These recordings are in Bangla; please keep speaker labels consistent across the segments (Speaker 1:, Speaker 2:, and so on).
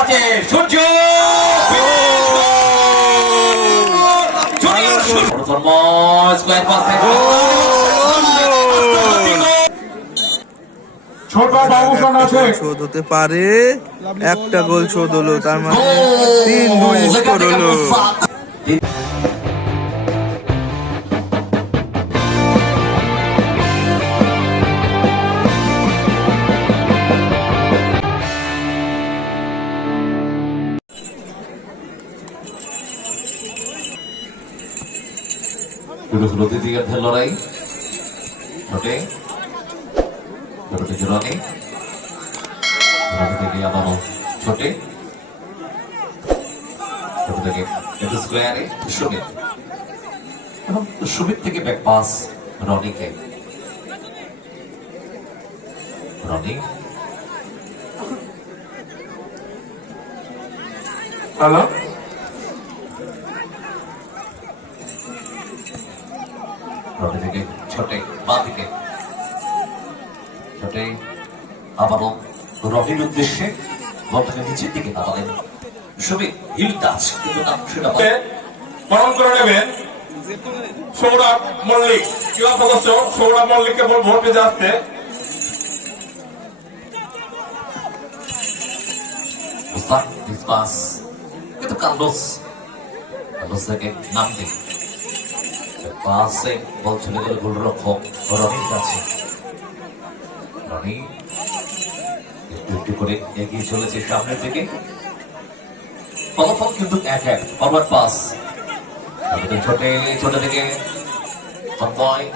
Speaker 1: আছে। সূর্য
Speaker 2: শোধ হতে পারে। একটা গোল শোধ হলো তার মানে তিন দুই স্কোর হলো।
Speaker 1: শুরু হলো দ্বিতীয়ার্ধের লড়াই। ছোটে। ছোট থেকে সুমিত থেকে ব্যাক পাস রনিকে। রনি।
Speaker 3: হ্যালো
Speaker 1: থেকে ছোটে বা দিকে ছোটে আবারও রনির উদ্দেশ্যে বলটাকে নিচের দিকে নামালেন। সুমিত হিল টাচ কিন্তু না সেটা
Speaker 3: বরণ করে নেবেন। সৌরভ মল্লিক ক্লাব সদস্য সৌরভ মল্লিককে বলব পেজে আসতে।
Speaker 1: Mustafa Dispas itu Carlos Carlos থেকে নাম দিন পাশে বল চলে গেল গোলরক্ষক রনির কাছে। রনি, একটু একটু করে এগিয়ে চলেছে সামনের দিকে। ফলাফল কিন্তু এক এক ফরওয়ার্ড পাস ছোটে, ছোট তন্ময়।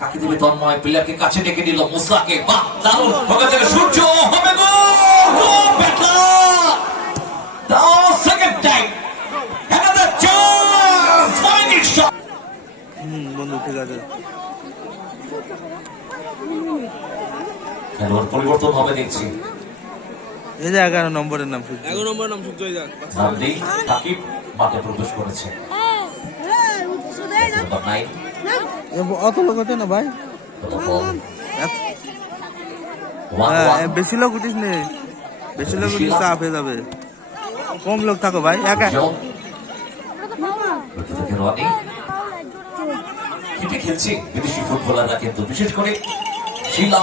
Speaker 1: কাকে তন্ময়? প্লেয়ারকে কাছে ডেকে দিল মুসাকে বাহ, দারুণ। থেকে সূর্য হবে গো পরিবর্তন হবে দেখছি।
Speaker 2: এই যে এগারো নম্বরের নাম
Speaker 4: এগারো নম্বর নাম সূর্য
Speaker 1: নাম নেই তাকিব মাঠে প্রবেশ করেছে।
Speaker 2: অত লোক হচ্ছে না ভাই। হ্যাঁ, বেশি লোক উঠিস নে। বেশি লোক উঠিস চাপ হয়ে যাবে। কম লোক থাকো ভাই একা
Speaker 1: খেলছে বিদেশি ফুটবলাররা কিন্তু বিশেষ করে শিলা।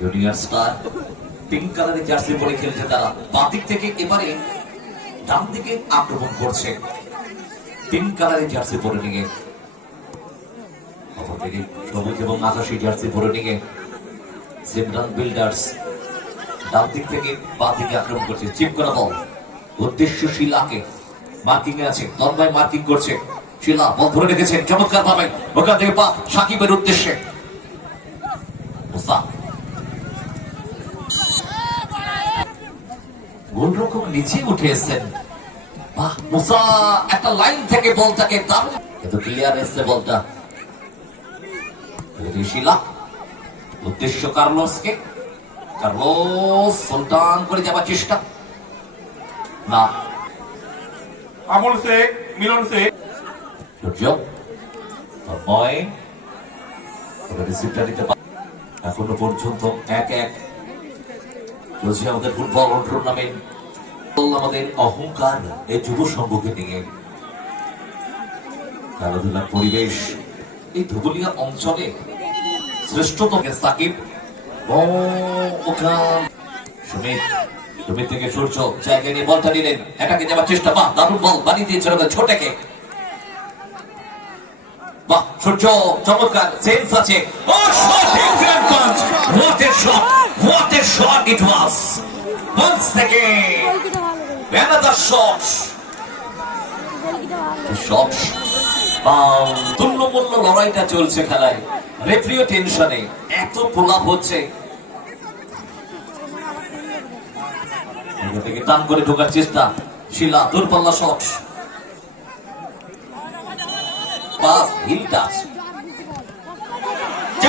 Speaker 1: জুনিয়র স্টার পিঙ্ক কালারের জার্সি পরে খেলছে তারা। থেকে এবারে ডান দিকে আক্রমণ করছে। পিঙ্ক কালারের জার্সি পরে নিয়ে। উদ্দেশ্য শিলাকে মার্কিং এ আছে। তন্ময় মার্কিং করছে। শিলা বল ধরে রেখেছেন চমৎকার ভাবে ওখান থেকে সাকিবের উদ্দেশ্যে। গোলরক্ষক নিচে উঠে এসেছেন বাহ মুসা একটা লাইন থেকে বলটাকে দারুণ কিন্তু ক্লিয়ার এসছে বলটা। উদ্দেশ্য কার্লোসকে কার্লোস সুলতান করে যাবার চেষ্টা। না।
Speaker 3: আমুল শেখ মিলন শেখ।
Speaker 1: সূর্য তন্ময় তবে রিসিভটা নিতে পার এখনও পর্যন্ত এক এক চলছে আমাদের ফুটবল টুর্নামেন্ট আমাদের অহংকার এই যুব সংঘকে নিয়ে। খেলাধুলার পরিবেশ এই অঞ্চলে শ্রেষ্ঠতম সাকিব। থেকে সূর্য নিয়ে বলটা নিলেন। এটাকে যাওয়ার চেষ্টা, বাহ, দারুণ বল বানিয়ে দিয়েছিল ছোটকে বাহ, সূর্য, চমৎকার, সেন্স আছে। ও, shot punch what a shot what a shot it was once second another shot shot তুল্যমূল্য লড়াইটা চলছে খেলায়। রেফ্রিও টেনশনে এত প্রলাপ হচ্ছে। থেকে টান করে ঢোকার চেষ্টা। শিলা, দূরপাল্লা শট পাস হিল টাচ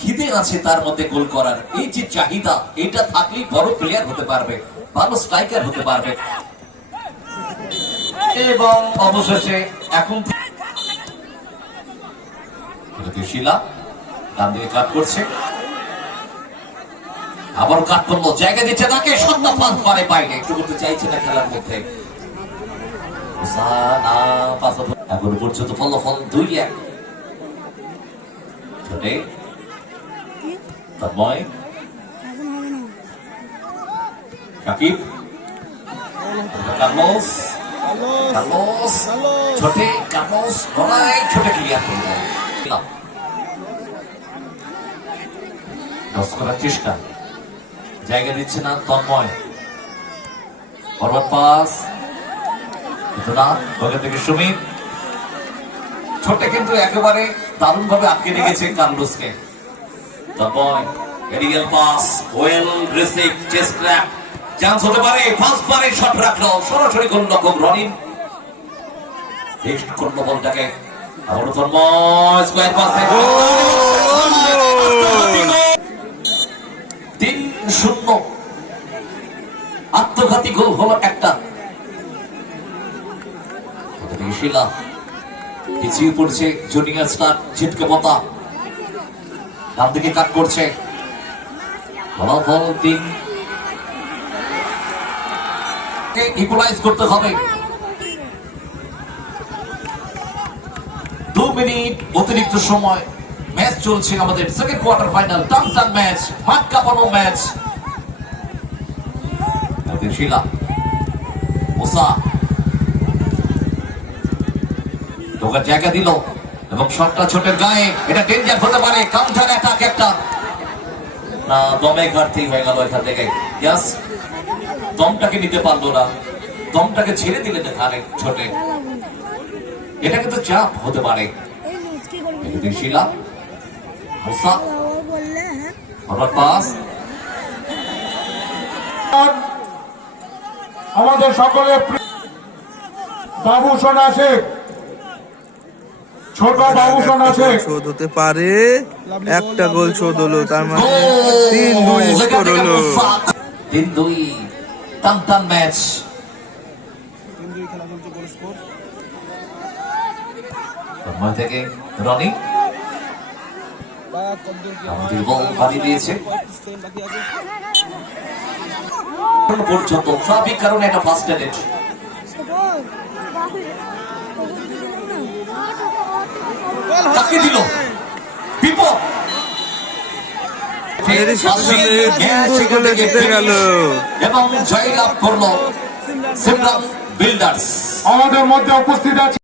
Speaker 1: খিদে আছে তার মধ্যে গোল করার। এই যে চাহিদা এটা থাকলেই বড় প্লেয়ার হতে পারবে, ভালো স্ট্রাইকার হতে পারবে। এবং অবশেষে এখন শিলা ডান দিকে কাট করছে। আবার কাট করল, জায়গা দিচ্ছে তাকে, সন্ধ্যা পাস পারে বাইরে। একটু করতে চাইছে না খেলার মধ্যে। এখন পর্যন্ত ফলাফল দুই এক। তন্ময় সাকিব কার্লোস কার্লোস ছোটে কার্লোস লড়াই ছোটে ক্লিয়ার করল দশ করার চেষ্টা জায়গা দিচ্ছে না তন্ময় ফরওয়ার্ড পাস ওখান থেকে সুমিত ছোটে কিন্তু একেবারে দারুণ ভাবে আটকে রেখেছে কার্লোসকে Tanmoy aerial pass well receive chest trap chance হতে পারে ফার্স্ট শট রাখল সরাসরি গোল রকম রনিন। টেস্ট করল বলটাকে আবারও তন্ময় স্কোয়ার পাস তিন শূন্য। আত্মঘাতী গোল হলো একটা। শিলা পিছিয়ে পড়ছে জুনিয়র স্টার ছিটকে পতা ডান দিকে কাট করছে। ফলাফল তিন। করতে হবে? দু মিনিট অতিরিক্ত সময়। ম্যাচ চলছে আমাদের সেকেন্ড কোয়ার্টার ফাইনাল টান ম্যাচ মাঠ কাঁপানো ম্যাচ। শিলা ঢোকার জায়গা দিল। এবং শটটা ছোটের গায়ে এটা ডেঞ্জার হতে পারে। কাউন্টার অ্যাটাক একটা। না, দমে ঘাটতি হয়ে গেল এখান থেকে। ইয়াস দমটাকে নিতে পারল না। দমটাকে ছেড়ে দিলেন এখানে ছোটে। এটা কিন্তু চাপ হতে পারে। শিলা। ফরওয়ার্ড পাস
Speaker 3: আমাদের সকলের বাবু সোনা শেখ ছোট বাবু সোনা
Speaker 2: একটা গোল
Speaker 3: শেখ
Speaker 2: শোধ হতে পারে। একটা গোল শোধ হলো তার মানে তিন দুই স্কোর হলো।
Speaker 1: তিন দুই টান টান ম্যাচ। থেকে রনি। আমাদের বল বাড়ি দিয়েছে। পর্যন্ত ট্রাফিক কারণে এটা ফার্স্ট কাকে দিল। বিপদ। এবং জয়লাভ করল বিল্ডার্স।
Speaker 3: আমাদের মধ্যে উপস্থিত আছে